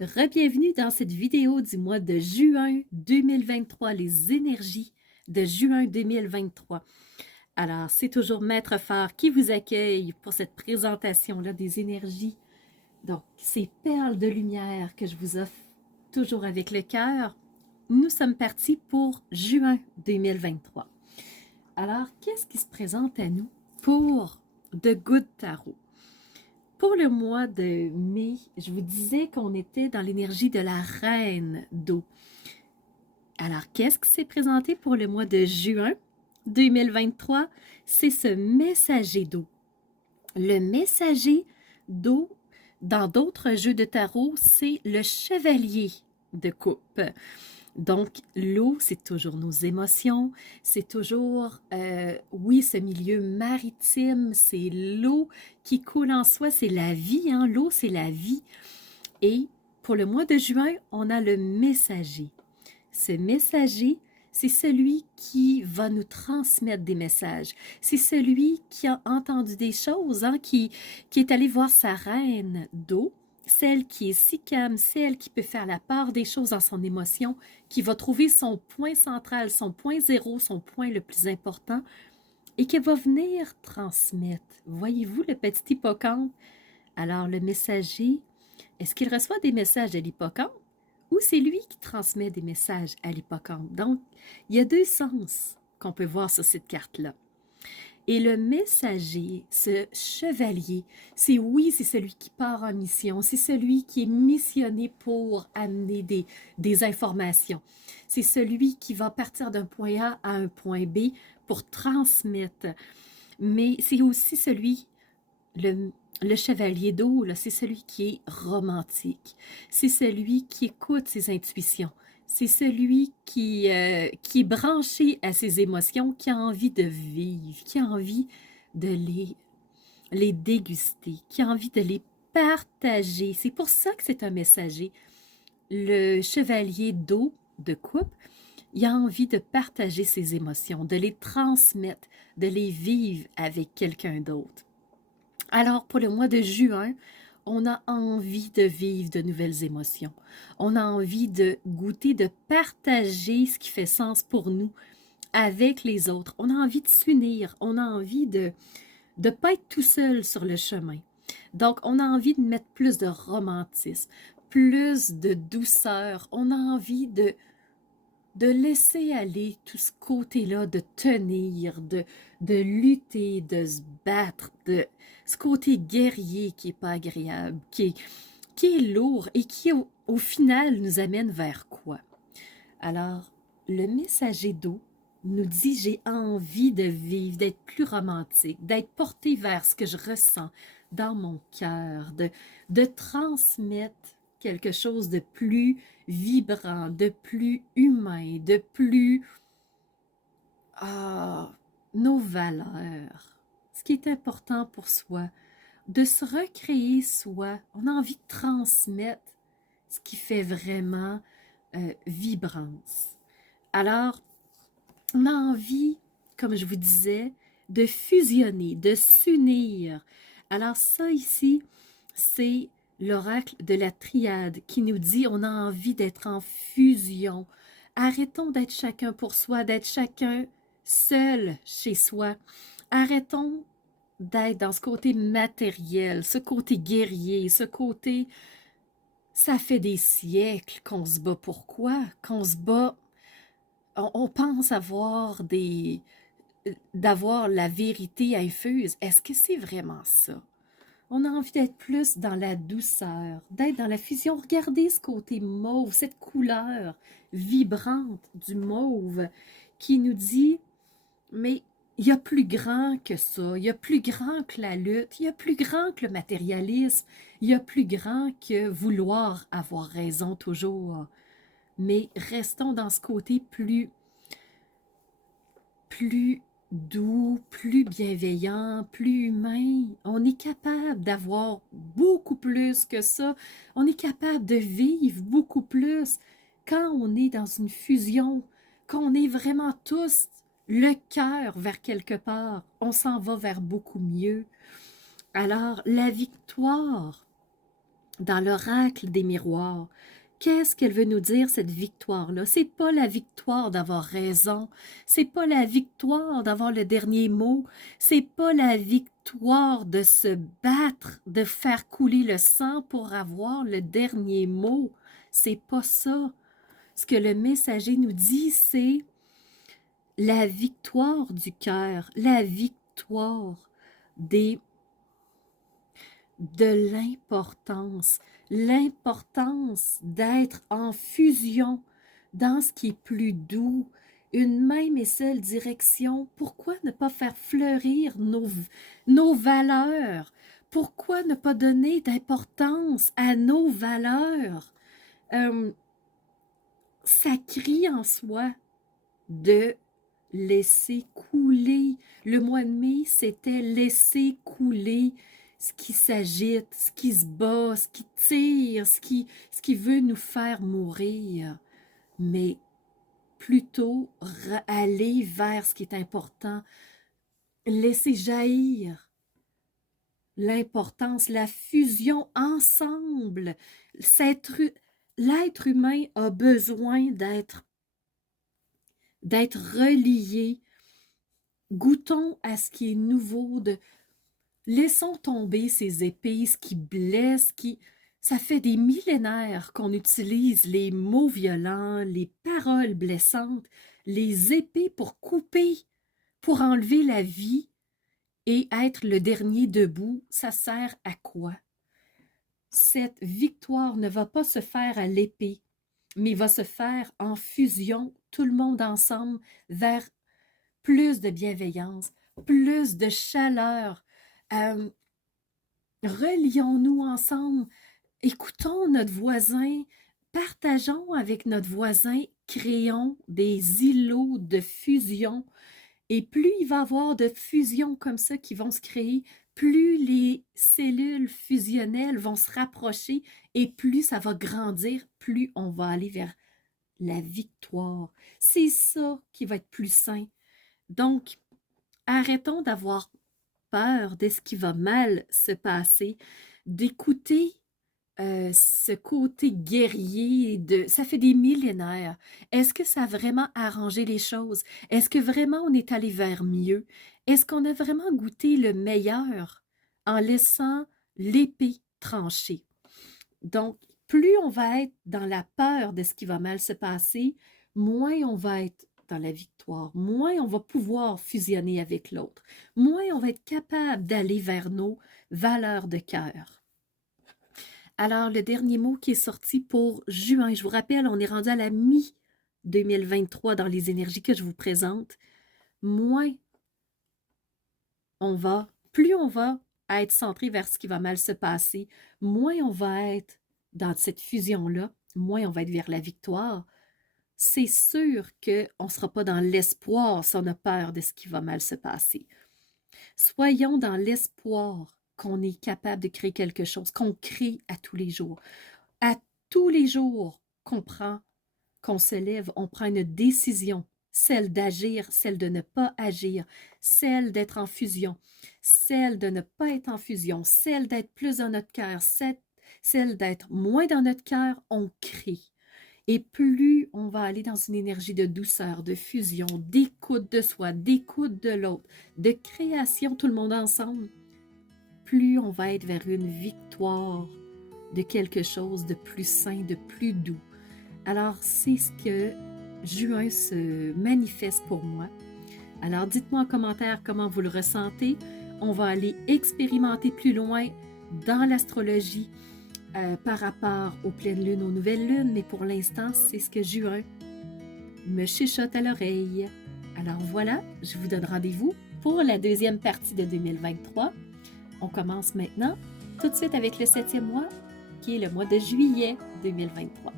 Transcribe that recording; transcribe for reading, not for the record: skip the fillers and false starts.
Rebienvenue dans cette vidéo du mois de juin 2023, les énergies de juin 2023. Alors, c'est toujours Maître Phare qui vous accueille pour cette présentation-là des énergies. Donc, ces perles de lumière que je vous offre toujours avec le cœur, nous sommes partis pour juin 2023. Alors, qu'est-ce qui se présente à nous pour The Good Tarot? Pour le mois de mai, je vous disais qu'on était dans l'énergie de la reine d'eau. Alors, qu'est-ce qui s'est présenté pour le mois de juin 2023? C'est ce messager d'eau. Le messager d'eau, dans d'autres jeux de tarot, c'est le chevalier de coupe. Donc, l'eau, c'est toujours nos émotions, c'est toujours, oui, ce milieu maritime, c'est l'eau qui coule en soi, c'est la vie, hein? L'eau, c'est la vie. Et pour le mois de juin, on a le messager. Ce messager, c'est celui qui va nous transmettre des messages. C'est celui qui a entendu des choses, hein, qui est allé voir sa reine d'eau, celle qui est si calme, celle qui peut faire la part des choses dans son émotion, qui va trouver son point central, son point zéro, son point le plus important, et qui va venir transmettre. Voyez-vous le petit hippocampe? Alors le messager, est-ce qu'il reçoit des messages de l'hippocampe? Ou c'est lui qui transmet des messages à l'hippocampe. Donc, il y a deux sens qu'on peut voir sur cette carte-là. Et le messager, ce chevalier, c'est oui, c'est celui qui part en mission, c'est celui qui est missionné pour amener des informations. C'est celui qui va partir d'un point A à un point B pour transmettre. Mais c'est aussi celui, le chevalier d'eau, c'est celui qui est romantique. C'est celui qui écoute ses intuitions. C'est celui qui est branché à ses émotions, qui a envie de vivre, qui a envie de les déguster, qui a envie de les partager. C'est pour ça que c'est un messager. Le chevalier d'eau, de coupe, il a envie de partager ses émotions, de les transmettre, de les vivre avec quelqu'un d'autre. Alors, pour le mois de juin, on a envie de vivre de nouvelles émotions. On a envie de goûter, de partager ce qui fait sens pour nous avec les autres. On a envie de s'unir. On a envie de ne pas être tout seul sur le chemin. Donc, on a envie de mettre plus de romantisme, plus de douceur. On a envie de laisser aller tout ce côté-là, de tenir, de lutter, de se battre, de ce côté guerrier qui n'est pas agréable, qui est lourd et qui, au final, nous amène vers quoi? Alors, le messager d'eau nous dit, j'ai envie de vivre, d'être plus romantique, d'être porté vers ce que je ressens dans mon cœur, de transmettre quelque chose de plus vibrant, de plus humain, de plus nos valeurs, ce qui est important pour soi, de se recréer soi. On a envie de transmettre ce qui fait vraiment vibrance. Alors, on a envie, comme je vous disais, de fusionner, de s'unir. Alors ça ici, c'est l'oracle de la triade qui nous dit on a envie d'être en fusion. Arrêtons d'être chacun pour soi, d'être chacun seul chez soi. Arrêtons d'être dans ce côté matériel, ce côté guerrier, ce côté... Ça fait des siècles qu'on se bat. Pourquoi? Qu'on se bat... On pense d'avoir la vérité infuse. Est-ce que c'est vraiment ça? On a envie d'être plus dans la douceur, d'être dans la fusion. Regardez ce côté mauve, cette couleur vibrante du mauve qui nous dit, mais il y a plus grand que ça, il y a plus grand que la lutte, il y a plus grand que le matérialisme, il y a plus grand que vouloir avoir raison toujours. Mais restons dans ce côté plus doux, plus bienveillant, plus humain. On est capable d'avoir beaucoup plus que ça. On est capable de vivre beaucoup plus quand on est dans une fusion, quand on est vraiment tous le cœur vers quelque part. On s'en va vers beaucoup mieux. Alors, la victoire dans l'oracle des miroirs. Qu'est-ce qu'elle veut nous dire, cette victoire-là? C'est pas la victoire d'avoir raison, c'est pas la victoire d'avoir le dernier mot, c'est pas la victoire de se battre, de faire couler le sang pour avoir le dernier mot. C'est pas ça. Ce que le messager nous dit, c'est la victoire du cœur, la victoire des de l'importance d'être en fusion dans ce qui est plus doux, une même et seule direction. Pourquoi ne pas faire fleurir nos valeurs? Pourquoi ne pas donner d'importance à nos valeurs? Ça crie en soi de laisser couler. Le mois de mai, c'était laisser couler ce qui s'agite, ce qui se bat, ce qui tire, ce qui veut nous faire mourir. Mais plutôt aller vers ce qui est important, laisser jaillir l'importance, la fusion ensemble. L'être humain a besoin d'être relié. Goûtons à ce qui est nouveau, laissons tomber ces épées, ce qui blesse, ça fait des millénaires qu'on utilise les mots violents, les paroles blessantes, les épées pour couper, pour enlever la vie et être le dernier debout. Ça sert à quoi? Cette victoire ne va pas se faire à l'épée, mais va se faire en fusion, tout le monde ensemble, vers plus de bienveillance, plus de chaleur. Relions-nous ensemble, écoutons notre voisin, partageons avec notre voisin, créons des îlots de fusion. Et plus il va y avoir de fusions comme ça qui vont se créer, plus les cellules fusionnelles vont se rapprocher et plus ça va grandir, plus on va aller vers la victoire. C'est ça qui va être plus sain. Donc, arrêtons d'avoir peur de ce qui va mal se passer, d'écouter ce côté guerrier ça fait des millénaires. Est-ce que ça a vraiment arrangé les choses? Est-ce que vraiment on est allé vers mieux? Est-ce qu'on a vraiment goûté le meilleur en laissant l'épée trancher? Donc, plus on va être dans la peur de ce qui va mal se passer, moins on va être dans la victoire, moins on va pouvoir fusionner avec l'autre, moins on va être capable d'aller vers nos valeurs de cœur. Alors, le dernier mot qui est sorti pour juin, je vous rappelle, on est rendu à la mi-2023 dans les énergies que je vous présente. Moins on va, plus on va être centré vers ce qui va mal se passer, moins on va être dans cette fusion-là, moins on va être vers la victoire. C'est sûr qu'on ne sera pas dans l'espoir si on a peur de ce qui va mal se passer. Soyons dans l'espoir qu'on est capable de créer quelque chose, qu'on crée à tous les jours. À tous les jours qu'on se lève, on prend une décision, celle d'agir, celle de ne pas agir, celle d'être en fusion, celle de ne pas être en fusion, celle d'être plus dans notre cœur, celle d'être moins dans notre cœur, on crée. Et plus on va aller dans une énergie de douceur, de fusion, d'écoute de soi, d'écoute de l'autre, de création, tout le monde ensemble, plus on va être vers une victoire de quelque chose de plus sain, de plus doux. Alors, c'est ce que juin se manifeste pour moi. Alors, dites-moi en commentaire comment vous le ressentez. On va aller expérimenter plus loin dans l'astrologie par rapport aux pleines lunes, aux nouvelles lunes, mais pour l'instant, c'est ce que juin me chuchote à l'oreille. Alors voilà, je vous donne rendez-vous pour la deuxième partie de 2023. On commence maintenant tout de suite avec le 7e mois, qui est le mois de juillet 2023.